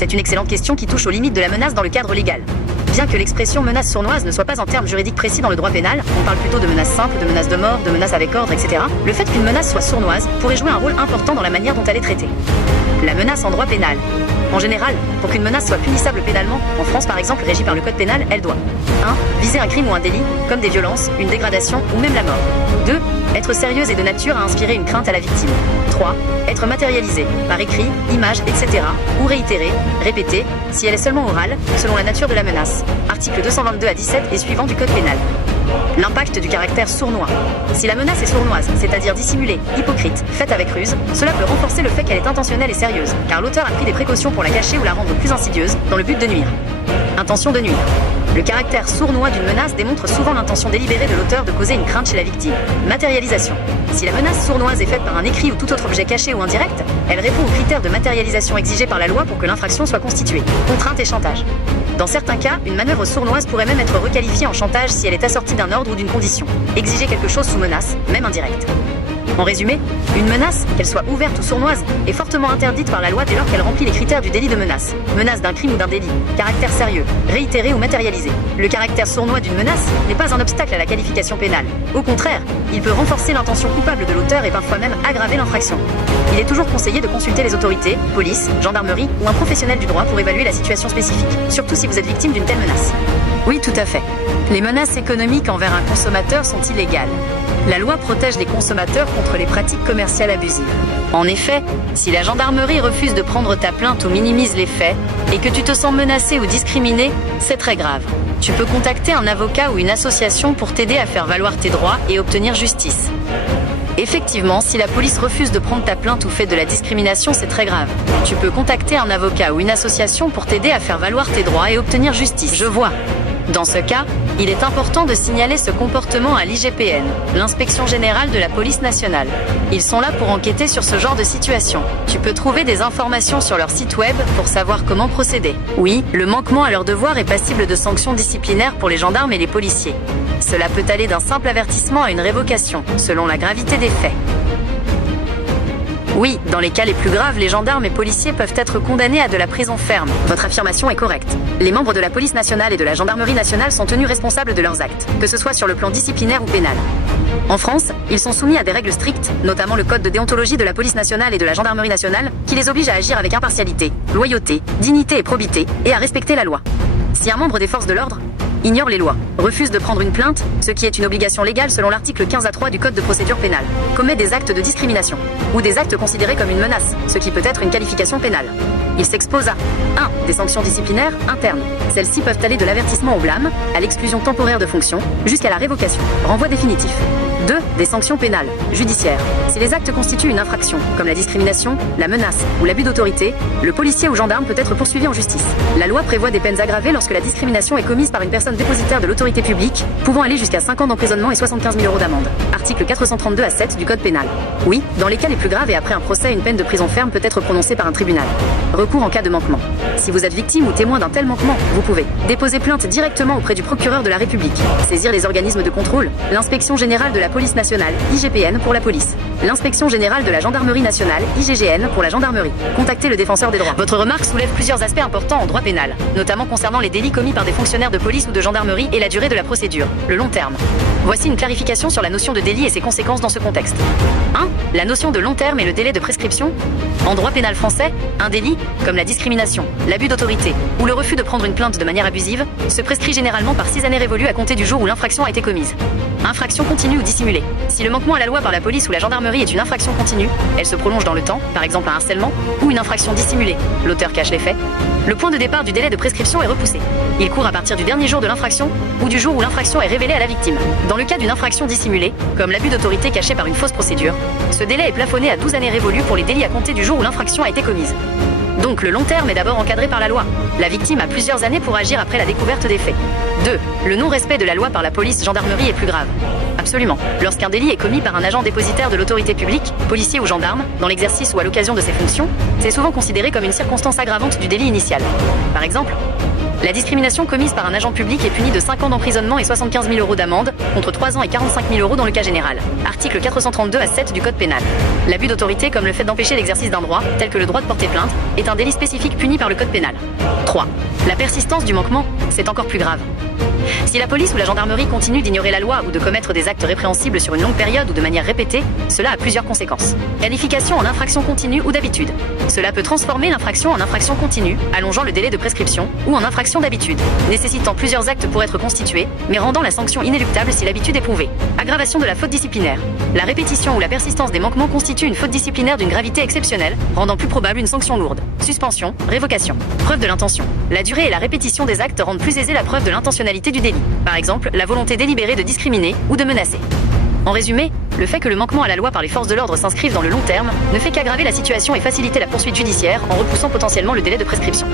C'est une excellente question qui touche aux limites de la menace dans le cadre légal. Bien que l'expression menace sournoise ne soit pas en termes juridiques précis dans le droit pénal, on parle plutôt de menace simple, de menace de mort, de menace avec ordre, etc. Le fait qu'une menace soit sournoise pourrait jouer un rôle important dans la manière dont elle est traitée. La menace en droit pénal. En général, pour qu'une menace soit punissable pénalement, en France par exemple régie par le code pénal, elle doit 1. Viser un crime ou un délit, comme des violences, une dégradation ou même la mort. 2. Être sérieuse et de nature à inspirer une crainte à la victime. 3. Être matérialisée, par écrit, image, etc. ou réitérée, répétée, si elle est seulement orale, selon la nature de la menace. Article 222 à 17 et suivant du code pénal. L'impact du caractère sournois. Si la menace est sournoise, c'est-à-dire dissimulée, hypocrite, faite avec ruse, cela peut renforcer le fait qu'elle est intentionnelle et sérieuse, car l'auteur a pris des précautions pour la cacher ou la rendre plus insidieuse, dans le but de nuire. Intention de nuire. Le caractère sournois d'une menace démontre souvent l'intention délibérée de l'auteur de causer une crainte chez la victime. Matérialisation. Si la menace sournoise est faite par un écrit ou tout autre objet caché ou indirect, elle répond aux critères de matérialisation exigés par la loi pour que l'infraction soit constituée. Contrainte et chantage. Dans certains cas, une manœuvre sournoise pourrait même être requalifiée en chantage si elle est assortie d'un ordre ou d'une condition. Exiger quelque chose sous menace, même indirecte. En résumé, une menace, qu'elle soit ouverte ou sournoise, est fortement interdite par la loi dès lors qu'elle remplit les critères du délit de menace. Menace d'un crime ou d'un délit, caractère sérieux, réitéré ou matérialisé. Le caractère sournois d'une menace n'est pas un obstacle à la qualification pénale. Au contraire, il peut renforcer l'intention coupable de l'auteur et parfois même aggraver l'infraction. Il est toujours conseillé de consulter les autorités, police, gendarmerie ou un professionnel du droit pour évaluer la situation spécifique, surtout si vous êtes victime d'une telle menace. Oui, tout à fait. Les menaces économiques envers un consommateur sont illégales. La loi protège les consommateurs contre les pratiques commerciales abusives. En effet, si la gendarmerie refuse de prendre ta plainte ou minimise les faits, et que tu te sens menacé ou discriminé, c'est très grave. Tu peux contacter un avocat ou une association pour t'aider à faire valoir tes droits et obtenir justice. Effectivement, si la police refuse de prendre ta plainte ou fait de la discrimination, c'est très grave. Tu peux contacter un avocat ou une association pour t'aider à faire valoir tes droits et obtenir justice. Je vois. Dans ce cas, il est important de signaler ce comportement à l'IGPN, l'Inspection Générale de la Police Nationale. Ils sont là pour enquêter sur ce genre de situation. Tu peux trouver des informations sur leur site web pour savoir comment procéder. Oui, le manquement à leurs devoirs est passible de sanctions disciplinaires pour les gendarmes et les policiers. Cela peut aller d'un simple avertissement à une révocation, selon la gravité des faits. Oui, dans les cas les plus graves, les gendarmes et policiers peuvent être condamnés à de la prison ferme. Votre affirmation est correcte. Les membres de la police nationale et de la gendarmerie nationale sont tenus responsables de leurs actes, que ce soit sur le plan disciplinaire ou pénal. En France, ils sont soumis à des règles strictes, notamment le code de déontologie de la police nationale et de la gendarmerie nationale, qui les oblige à agir avec impartialité, loyauté, dignité et probité, et à respecter la loi. Si un membre des forces de l'ordre ignore les lois, refuse de prendre une plainte, ce qui est une obligation légale selon l'article 15 à 3 du Code de procédure pénale, commet des actes de discrimination, ou des actes considérés comme une menace, ce qui peut être une qualification pénale. Il s'expose à 1. Des sanctions disciplinaires internes. Celles-ci peuvent aller de l'avertissement au blâme, à l'exclusion temporaire de fonction, jusqu'à la révocation, renvoi définitif. 2. Des sanctions pénales, judiciaires. Si les actes constituent une infraction, comme la discrimination, la menace ou l'abus d'autorité, le policier ou gendarme peut être poursuivi en justice. La loi prévoit des peines aggravées lorsque la discrimination est commise par une personne dépositaire de l'autorité publique, pouvant aller jusqu'à 5 ans d'emprisonnement et 75 000 € d'amende. Article 432 à 7 du Code pénal. Oui, dans les cas les plus graves et après un procès, une peine de prison ferme peut être prononcée par un tribunal. Recours en cas de manquement. Si vous êtes victime ou témoin d'un tel manquement, vous pouvez déposer plainte directement auprès du procureur de la République, saisir les organismes de contrôle, l'Inspection Générale de la Police Nationale, IGPN pour la police, l'Inspection Générale de la Gendarmerie Nationale, IGGN pour la gendarmerie. Contactez le défenseur des droits. Votre remarque soulève plusieurs aspects importants en droit pénal, notamment concernant les délits commis par des fonctionnaires de police ou de gendarmerie et la durée de la procédure, le long terme. Voici une clarification sur la notion de délit et ses conséquences dans ce contexte. 1. La notion de long terme et le délai de prescription. En droit pénal français, un délit, comme la discrimination, l'abus d'autorité ou le refus de prendre une plainte de manière abusive, se prescrit généralement par 6 années révolues à compter du jour où l'infraction a été commise. Infraction continue ou dissimulée. Si le manquement à la loi par la police ou la gendarmerie est une infraction continue, elle se prolonge dans le temps, par exemple un harcèlement, ou une infraction dissimulée, l'auteur cache les faits, le point de départ du délai de prescription est repoussé. Il court à partir du dernier jour de l'infraction ou du jour où l'infraction est révélée à la victime. Dans le cas d'une infraction dissimulée, comme l'abus d'autorité caché par une fausse procédure, ce délai est plafonné à 12 années révolues pour les délits à compter du jour où l'infraction a été commise. Donc le long terme est d'abord encadré par la loi. La victime a plusieurs années pour agir après la découverte des faits. 2. Le non-respect de la loi par la police-gendarmerie est plus grave. Absolument. Lorsqu'un délit est commis par un agent dépositaire de l'autorité publique, policier ou gendarme, dans l'exercice ou à l'occasion de ses fonctions, c'est souvent considéré comme une circonstance aggravante du délit initial. Par exemple, La discrimination commise par un agent public est punie de 5 ans d'emprisonnement et 75 000 € d'amende, contre 3 ans et 45 000 € dans le cas général. Article 432 à 7 du Code pénal. L'abus d'autorité, comme le fait d'empêcher l'exercice d'un droit, tel que le droit de porter plainte, est un délit spécifique puni par le Code pénal. 3. La persistance du manquement, c'est encore plus grave. Si la police ou la gendarmerie continue d'ignorer la loi ou de commettre des actes répréhensibles sur une longue période ou de manière répétée, cela a plusieurs conséquences. Qualification en infraction continue ou d'habitude. Cela peut transformer l'infraction en infraction continue, allongeant le délai de prescription, ou en infraction d'habitude, nécessitant plusieurs actes pour être constitués, mais rendant la sanction inéluctable si l'habitude est prouvée. Aggravation de la faute disciplinaire. La répétition ou la persistance des manquements constitue une faute disciplinaire d'une gravité exceptionnelle, rendant plus probable une sanction lourde. Suspension, révocation. Preuve de l'intention. La durée et la répétition des actes rendent plus aisée la preuve de l'intentionnalité du délit. Par exemple, la volonté délibérée de discriminer ou de menacer. En résumé, le fait que le manquement à la loi par les forces de l'ordre s'inscrive dans le long terme ne fait qu'aggraver la situation et faciliter la poursuite judiciaire en repoussant potentiellement le délai de prescription.